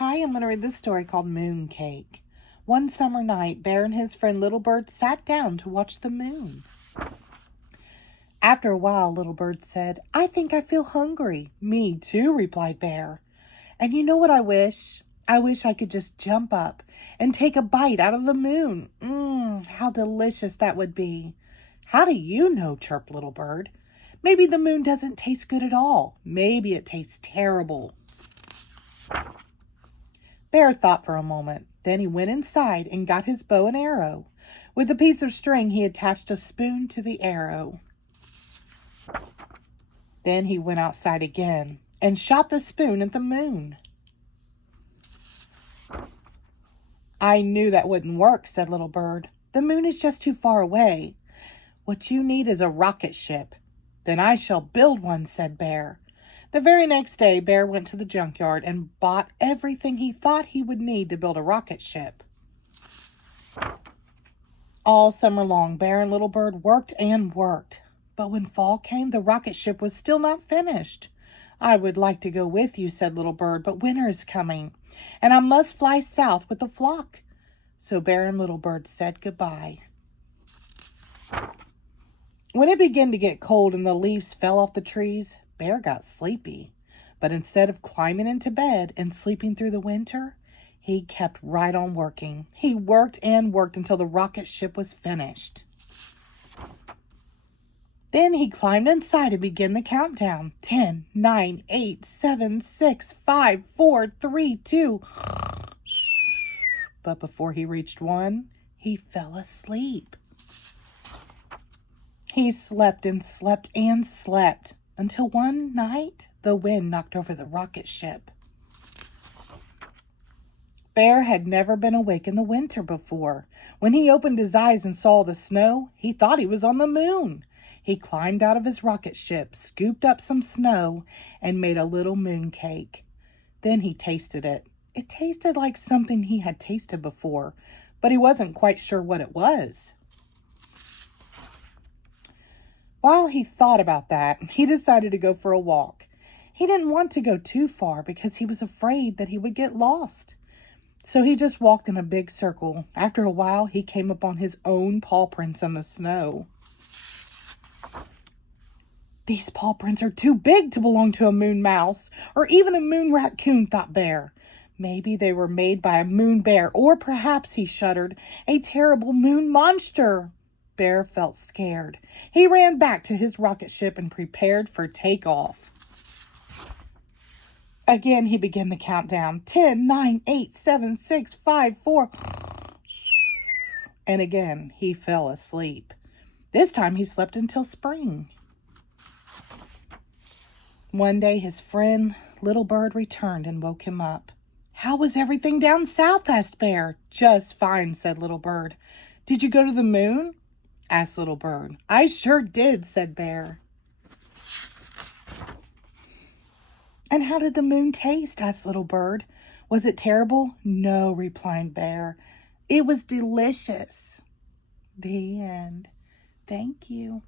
Hi, I'm going to read this story called Mooncake. One summer night, Bear and his friend Little Bird sat down to watch the moon. After a while, Little Bird said, "I think I feel hungry." "Me too," replied Bear. "And you know what I wish? I wish I could just jump up and take a bite out of the moon. How delicious that would be." "How do you know?" chirped Little Bird. "Maybe the moon doesn't taste good at all. Maybe it tastes terrible." Bear thought for a moment. Then he went inside and got his bow and arrow. With a piece of string, he attached a spoon to the arrow. Then he went outside again and shot the spoon at the moon. "I knew that wouldn't work," said Little Bird. "The moon is just too far away. What you need is a rocket ship." "Then I shall build one," said Bear. The very next day, Bear went to the junkyard and bought everything he thought he would need to build a rocket ship. All summer long, Bear and Little Bird worked and worked. But when fall came, the rocket ship was still not finished. "I would like to go with you," said Little Bird, "but winter is coming, and I must fly south with the flock." So Bear and Little Bird said goodbye. When it began to get cold and the leaves fell off the trees, Bear got sleepy. But instead of climbing into bed and sleeping through the winter, he kept right on working. He worked and worked until the rocket ship was finished. Then he climbed inside and began the countdown. 10, 9, 8, 7, 6, 5, 4, 3, 2. But before he reached 1, he fell asleep. He slept and slept and slept until one night the wind knocked over the rocket ship. Bear had never been awake in the winter before. When he opened his eyes and saw the snow, he thought he was on the moon. He climbed out of his rocket ship, scooped up some snow, and made a little mooncake. Then he tasted it. It tasted like something he had tasted before, but he wasn't quite sure what it was. While he thought about that, he decided to go for a walk. He didn't want to go too far because he was afraid that he would get lost. So he just walked in a big circle. After a while, he came upon his own paw prints in the snow. "These paw prints are too big to belong to a moon mouse or even a moon raccoon," thought Bear. "Maybe they were made by a moon bear, or perhaps," he shuddered, "a terrible moon monster." Bear felt scared. He ran back to his rocket ship and prepared for takeoff. Again, he began the countdown. 10, 9, 8, 7, 6, 5, 4. And again, he fell asleep. This time he slept until spring. One day, his friend, Little Bird, returned and woke him up. "How was everything down south?" asked Bear. "Just fine," said Little Bird. "Did you go to the moon?" asked Little Bird. "I sure did," said Bear. "And how did the moon taste?" asked Little Bird. "Was it terrible?" "No," replied Bear. "It was delicious." The end. Thank you.